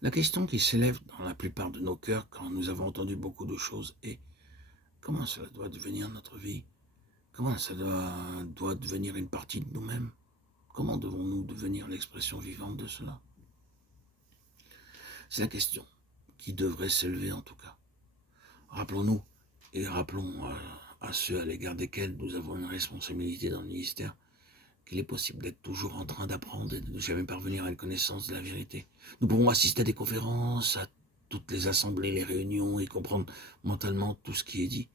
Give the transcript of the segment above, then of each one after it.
La question qui s'élève dans la plupart de nos cœurs quand nous avons entendu beaucoup de choses est: comment cela doit devenir notre vie? Comment cela doit devenir une partie de nous-mêmes? Comment devons-nous devenir l'expression vivante de cela? C'est la question qui devrait s'élever en tout cas. Rappelons-nous et rappelons à ceux à l'égard desquels nous avons une responsabilité dans le ministère qu'il est possible d'être toujours en train d'apprendre et de ne jamais parvenir à une connaissance de la vérité. Nous pouvons assister à des conférences, à toutes les assemblées, les réunions et comprendre mentalement tout ce qui est dit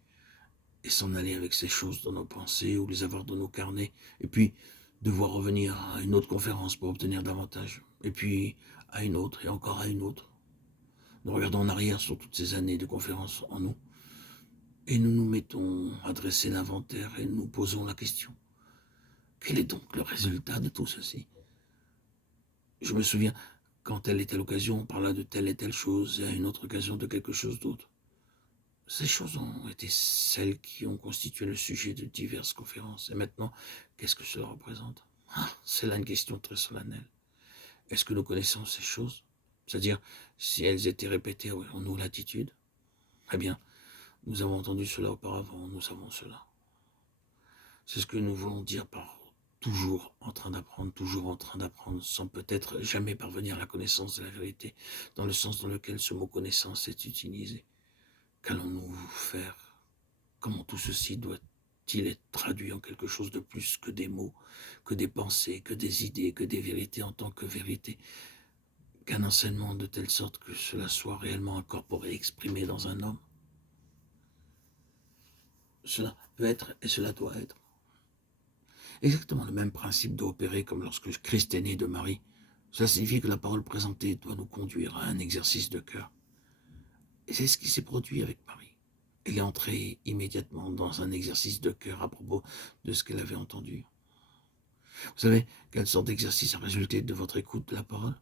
et s'en aller avec ces choses dans nos pensées ou les avoir dans nos carnets et puis devoir revenir à une autre conférence pour obtenir davantage et puis à une autre et encore à une autre. Nous regardons en arrière sur toutes ces années de conférences en nous et nous nous mettons à dresser l'inventaire et nous posons la question: quel est donc le résultat de tout ceci? Je me souviens, quand telle et telle occasion, on parla de telle et telle chose, et à une autre occasion de quelque chose d'autre. Ces choses ont été celles qui ont constitué le sujet de diverses conférences. Et maintenant, qu'est-ce que cela représente? C'est là une question très solennelle. Est-ce que nous connaissons ces choses? C'est-à-dire, si elles étaient répétées, aurions-nous l'attitude? Eh bien, nous avons entendu cela auparavant, nous savons cela. C'est ce que nous voulons dire par toujours en train d'apprendre, sans peut-être jamais parvenir à la connaissance de la vérité, dans le sens dans lequel ce mot connaissance est utilisé. Qu'allons-nous faire? Comment tout ceci doit-il être traduit en quelque chose de plus que des mots, que des pensées, que des idées, que des vérités en tant que vérité? Qu'un enseignement de telle sorte que cela soit réellement incorporé, exprimé dans un homme? Cela peut être et cela doit être. Exactement le même principe doit opérer comme lorsque Christ est né de Marie. Cela signifie que la parole présentée doit nous conduire à un exercice de cœur. Et c'est ce qui s'est produit avec Marie. Elle est entrée immédiatement dans un exercice de cœur à propos de ce qu'elle avait entendu. Vous savez quelle sorte d'exercice a résulté de votre écoute de la parole?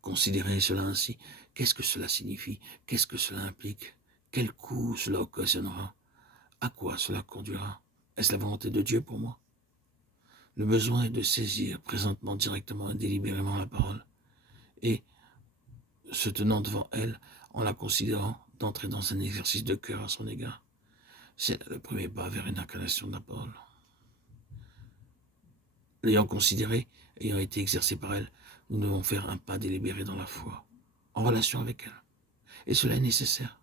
Considérez cela ainsi. Qu'est-ce que cela signifie? Qu'est-ce que cela implique? Quel coût cela occasionnera? À quoi cela conduira? Est-ce la volonté de Dieu pour moi? Le besoin est de saisir présentement directement et délibérément la parole et, se tenant devant elle, en la considérant, d'entrer dans un exercice de cœur à son égard. C'est le premier pas vers une incarnation de la parole. L'ayant considérée, ayant été exercée par elle, nous devons faire un pas délibéré dans la foi, en relation avec elle. Et cela est nécessaire.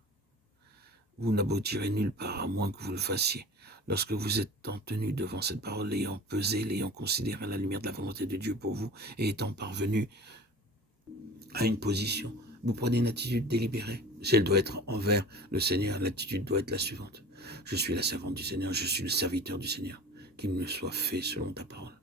Vous n'aboutirez nulle part à moins que vous le fassiez. Lorsque vous êtes en tenue devant cette parole, l'ayant pesée, l'ayant considérée à la lumière de la volonté de Dieu pour vous, et étant parvenu à une position, vous prenez une attitude délibérée. Si elle doit être envers le Seigneur, l'attitude doit être la suivante: je suis la servante du Seigneur, je suis le serviteur du Seigneur, qu'il me soit fait selon ta parole.